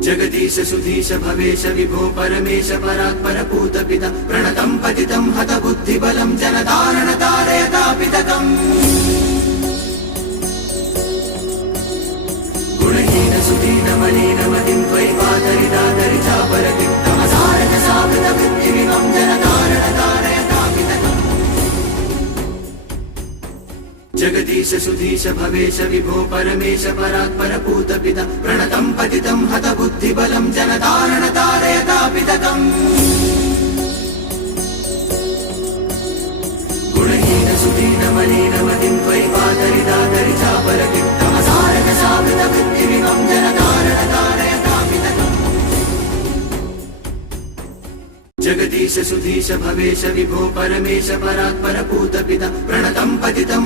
जगदीश सुधीश भवेश विभो परमेश परात्पर पूतपित प्रणतं पतितं हतबुद्धिबलं जनतारण तारयतापितकम् गुणहीन सुधीन मलिन मतिं त्वयि जगदीश सुधीश भवेश विभो परमेश परात्पर पूतपित प्रणतं पतितं हतबुद्धिबलं जनतारण तारयतापितकम् गुणहीन सुधीन मलिन मतिं त्वयि पातरिदातरि चापरतिं तमसारक सावृत वृत्तिमिमं जनतारण तारयतापितकम् जगदीश सुधीश भवेश विभो परमेश परात्पर पूतपित प्रणतं पतितं